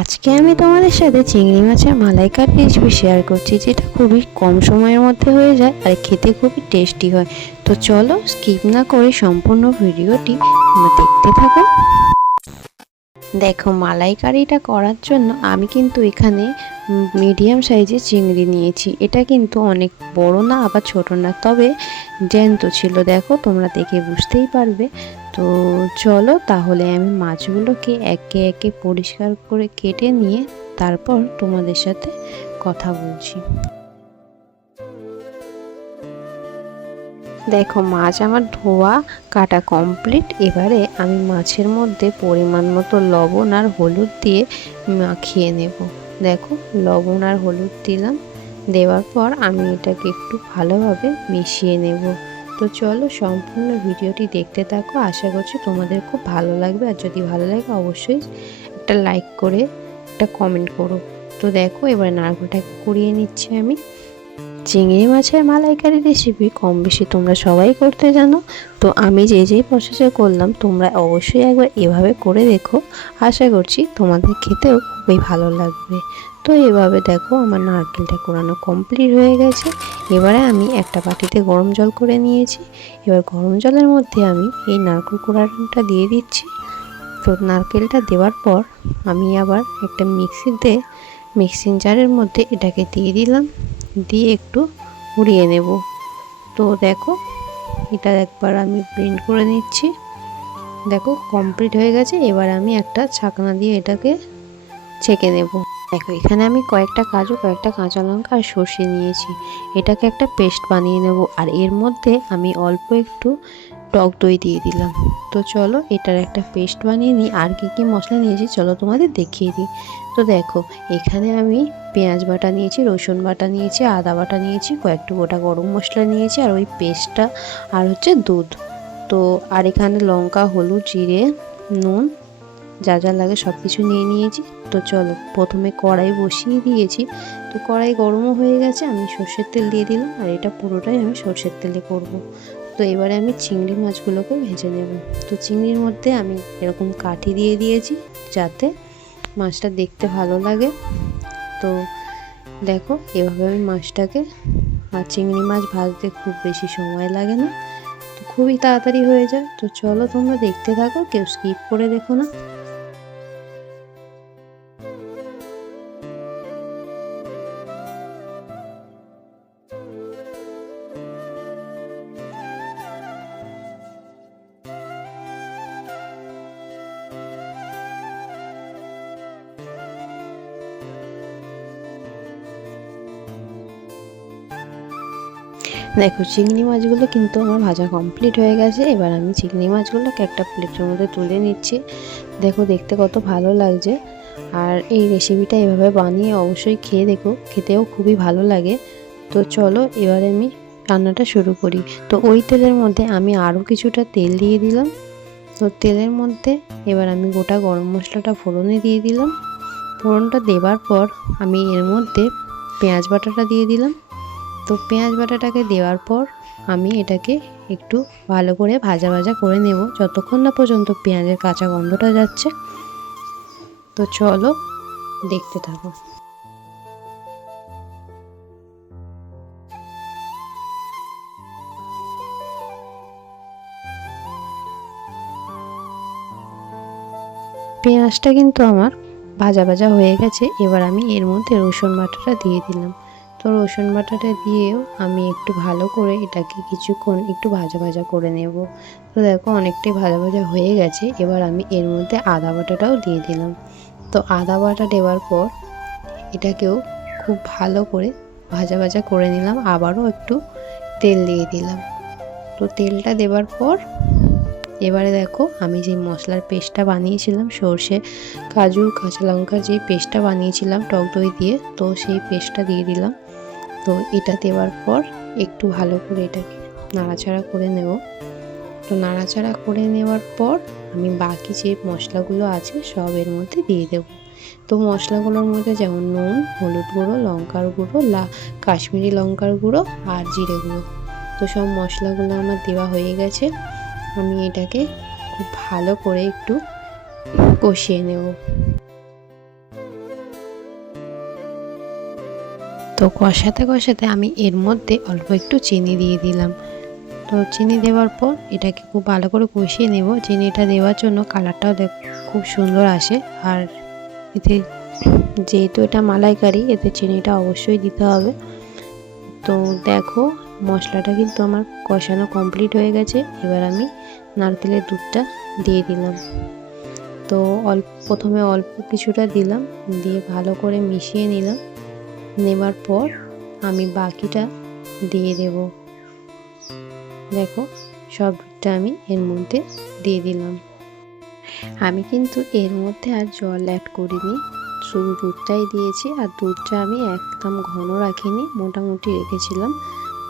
আজকে আমি তোমাদের সাথে চিংড়ি মাছের মালাইকার রেসিপি শেয়ার করছি, যেটা খুবই কম সময়ের মধ্যে হয়ে যায় আর খেতে খুবই টেস্টি হয়। তো চলো স্কিপ না করে সম্পূর্ণ ভিডিওটি দেখতে থাকো। দেখো, মালাইকারিটা করার জন্য আমি কিন্তু এখানে মিডিয়াম সাইজের চিংড়ি নিয়েছি। এটা কিন্তু অনেক বড় না, আবার ছোট না, তবে জ্যান্ত ছিল। দেখো, তোমরা দেখে বুঝতেই পারবে। তো চলো তাহলে আমি মাছগুলোকে একে একে পরিষ্কার করে কেটে নিয়ে তারপর তোমাদের সাথে কথা বলছি। দেখো, মাছ আমার ধোয়া কাটা কমপ্লিট এবারে আমি মাছের মধ্যে পরিমাণ মতো লবণ আর হলুদ দিয়ে মাখিয়ে নেব। দেখো, লবণ আর হলুদ দিলাম। দেওয়ার পর আমি এটাকে একটু ভালোভাবে মিশিয়ে নেব। তো চলো, সম্পূর্ণ ভিডিওটি দেখতে থাকো। আশা করছি তোমাদের খুব ভালো লাগবে। আর যদি ভালো লাগে, অবশ্যই একটা লাইক করে একটা কমেন্ট করো। তো দেখো, এবার নারকেলটাকে কুড়িয়ে নিচ্ছি আমি। চিংড়ি মাছের মালাইকারি রেসিপি কম বেশি তোমরা সবাই করতে জানো। তো আমি যে যেই প্রসেসে করলাম, তোমরা অবশ্যই একবার এভাবে করে দেখো। আশা করছি তোমাদের খেতেও খুবই ভালো লাগবে। তো এভাবে দেখো, আমার নারকেলটা কোরানো কমপ্লিট হয়ে গেছে। এবারে আমি একটা বাটিতে গরম জল করে নিয়েছি। এবার গরম জলের মধ্যে আমি এই নারকেল কোড়ানোটা দিয়ে দিচ্ছি। তো নারকেলটা দেওয়ার পর আমি আবার একটা মিক্সিতে মিক্সিং জারের মধ্যে এটাকে দিয়ে দিলাম। দিয়ে একটু উড়িয়ে নেব। তো দেখো, এটা একবার আমি প্রিন্ট করে নিচ্ছি। দেখো কমপ্লিট হয়ে গেছে। এবার আমি একটা ছাকনা দিয়ে এটাকে ছেঁকে নেব। দেখো, এখানে আমি কয়েকটা কাজু, কয়েকটা কাঁচা লঙ্কা আর সর্ষে নিয়েছি। এটাকে একটা পেস্ট বানিয়ে নেব। আর এর মধ্যে আমি অল্প একটু টক দই দিয়ে দিলাম। তো চলো, এটার একটা পেস্ট বানিয়ে নিই। আর কী কী মশলা নিয়েছি, চলো তোমাদের দেখিয়ে দিই। তো দেখো, এখানে আমি পেঁয়াজ বাটা নিয়েছি, রসুন বাটা নিয়েছি, আদা বাটা নিয়েছি, কয়েকটা গোটা গরম মশলা নিয়েছি, আর ওই পেস্টটা আর হচ্ছে দুধ। তো আর এখানে লঙ্কা, হলুদ, জিরে, নুন, যা যা লাগে সব কিছু নিয়ে নিয়েছি। তো চলো প্রথমে কড়াই বসিয়ে দিয়েছি। তো কড়াই গরমও হয়ে গেছে, আমি সর্ষের তেল দিয়ে দিলাম, আর এটা পুরোটাই আমি সর্ষের তেলে করব। তো এবারে আমি চিংড়ি মাছগুলোকে ভেজে নেব। তো চিংড়ির মধ্যে আমি এরকম কাঠি দিয়ে দিয়েছি যাতে মাছটা দেখতে ভালো লাগে। তো দেখো, এভাবে আমি মাছটাকে আর চিংড়ি মাছ ভাজতে খুব বেশি সময় লাগে না। তো খুবই তাড়াতাড়ি হয়ে যায়। তো চলো তোমরা দেখতে থাকো, কেউ স্কিপ করে দেখো না। দেখো, চিংড়ি মাছগুলো কিন্তু আমার ভাজা কমপ্লিট হয়ে গেছে। এবার আমি চিংড়ি মাছগুলোকে একটা প্লেটের মধ্যে তুলে নিচ্ছি। দেখো, দেখতে কত ভালো লাগছে। আর এই রেসিপিটা এভাবে বানিয়ে অবশ্যই খেয়ে দেখো, খেতেও খুবই ভালো লাগে। তো চলো, এবারে আমি রান্নাটা শুরু করি। তো ওই তেলের মধ্যে আমি আরও কিছুটা তেল দিয়ে দিলাম। তো তেলের মধ্যে এবার আমি গোটা গরম মশলাটা ফোড়নে দিয়ে দিলাম। ফোড়নটা দেবার পর আমি এর মধ্যে পেঁয়াজ বাটাটা দিয়ে দিলাম। তো পেঁয়াজ বাটাটাকে দেওয়ার পর আমি এটাকে একটু ভালো করে ভাজা ভাজা করে নেব। যতক্ষণ না পর্যন্ত পেঁয়াজের কাঁচা গন্ধটা যাচ্ছে। তো চলো দেখতে থাকো। পেঁয়াজটা কিন্তু আমার ভাজা ভাজা হয়ে গেছে। এবার আমি এর মধ্যে রসুন বাটাটা দিয়ে দিলাম। তো রসুন বাটাটা দিয়েও আমি একটু ভালো করে এটাকে কিছুক্ষণ একটু ভাজা ভাজা করে নেব। তো দেখো অনেকটাই ভাজা ভাজা হয়ে গেছে, এবার আমি এর মধ্যে আদা বাটাটাও দিয়ে দিলাম। তো আদা বাটা দেওয়ার পর এটাকেও খুব ভালো করে ভাজা ভাজা করে নিলাম, আবারও একটু তেল দিয়ে দিলাম। তো তেলটা দেওয়ার পর এবারে দেখো আমি যে মশলার পেস্টটা বানিয়েছিলাম, সর্ষে, কাজু, কাঁচা লঙ্কার যে পেস্টটা বানিয়েছিলাম, টক দই দিয়ে, তো সেই পেস্টটা দিয়ে দিলাম। তো এটা দেওয়ার পর একটু ভালো করে এটাকে নাড়াচাড়া করে নেব। তো নাড়াচাড়া করে নেওয়ার পর আমি বাকি যে মশলাগুলো আছে সব এর মধ্যে দিয়ে দেব। তো মশলাগুলোর মধ্যে যেমন নুন, হলুদ গুঁড়ো, লঙ্কার গুঁড়ো, লা, কাশ্মীরি লঙ্কার গুঁড়ো আর জিরে গুঁড়ো। তো সব মশলাগুলো আমার দেওয়া হয়ে গেছে। আমি এটাকে খুব ভালো করে একটু কষিয়ে নেব। তো কষাতে কষাতে আমি এর মধ্যে অল্প একটু চিনি দিয়ে দিলাম। তো চিনি দেওয়ার পর এটাকে খুব ভালো করে কষিয়ে নেব। চিনিটা দেওয়ার জন্য কালারটাও দেখ, খুব সুন্দর আসে। আর এতে যেহেতু এটা মালাইকারি, এতে চিনিটা অবশ্যই দিতে হবে। তো দেখো, মশলাটা কিন্তু আমার কষানো কমপ্লিট হয়ে গেছে। এবার আমি নারকেলের দুধটা দিয়ে দিলাম। তো অল্প প্রথমে অল্প কিছুটা দিলাম। দিয়ে ভালো করে মিশিয়ে নিলাম। নেবার পর আমি বাকিটা দিয়ে দেব। দেখো সব দুধটা আমি এর মধ্যে দিয়ে দিলাম। আমি কিন্তু এর মধ্যে আর জল অ্যাড করিনি। শুধু দুধটাই দিয়েছি আর দুধটা আমি একদম ঘন রাখিনি, মোটামুটি রেখেছিলাম।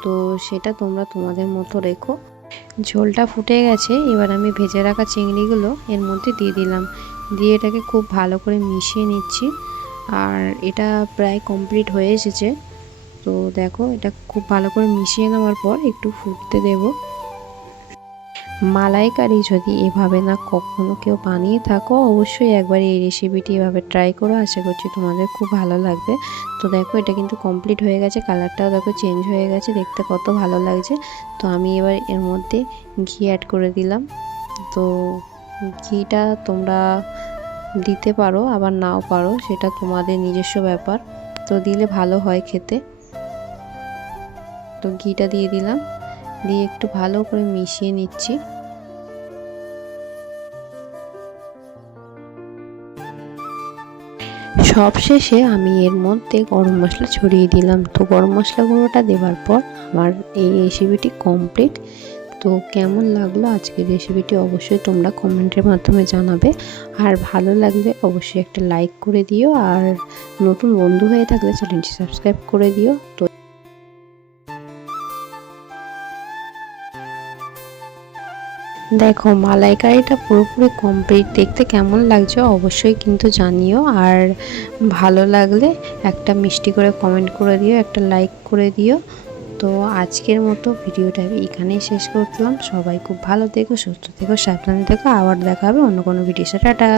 তো সেটা তোমরা তোমাদের মতো রেখো। ঝোলটা ফুটে গেছে, এবার আমি ভেজে রাখা চিংড়িগুলো এর মধ্যে দিয়ে দিলাম। দিয়ে এটাকে খুব ভালো করে মিশিয়ে নিচ্ছি। আর এটা প্রায় কমপ্লিট হয়ে এসেছে। তো দেখো, এটা খুব ভালো করে মিশিয়ে নেওয়ার পর একটু ফুটতে দেব। মালাইকারি যদি এভাবে না কখনো কেউ বানিয়ে থাকো, অবশ্যই একবার এই রেসিপিটি এভাবে ট্রাই করো। আশা করছি তোমাদের খুব ভালো লাগবে। তো দেখো, এটা কিন্তু কমপ্লিট হয়ে গেছে। কালারটাও দেখো চেঞ্জ হয়ে গেছে। দেখতে কত ভালো লাগছে। তো আমি এবার এর মধ্যে ঘি অ্যাড করে দিলাম। তো ঘিটা তোমরা দিতে পারো, আবার নাও পারো, সেটা তোমাদের নিজস্ব ব্যাপার। তো দিলে ভালো হয় খেতে। তো ঘিটা দিয়ে দিলাম। দিয়ে একটু ভালো করে মিশিয়ে নিচ্ছি। সব শেষে আমি এর মধ্যে গরম মশলা ছড়িয়ে দিলাম। তো গরম মশলা গুঁড়োটা দেওয়ার পর আমার এই রেসিপিটি কমপ্লিট তো কেমন লাগল আজকের রেসিপিটি অবশ্যই তোমরা কমেন্টের মাধ্যমে জানাবে। আর ভালো লাগলে অবশ্যই একটা লাইক করে দিও। আর নতুন বন্ধু হয়ে থাকলে চ্যানেলটি সাবস্ক্রাইব করে দিও। তো দেখো, মালাইকারিটা পুরোপুরি কমপ্লিট দেখতে কেমন লাগছে অবশ্যই কিন্তু জানিও। আর ভালো লাগলে একটা মিষ্টি করে কমেন্ট করে দিও, একটা লাইক করে দিও। তো আজকের মতো ভিডিওটা এখানেই শেষ করলাম। সবাই খুব ভালো থেকো, সুস্থ থেকো, সাবধানে থেকো। আবার দেখা হবে অন্য কোনো ভিডিও সাথে টাটা।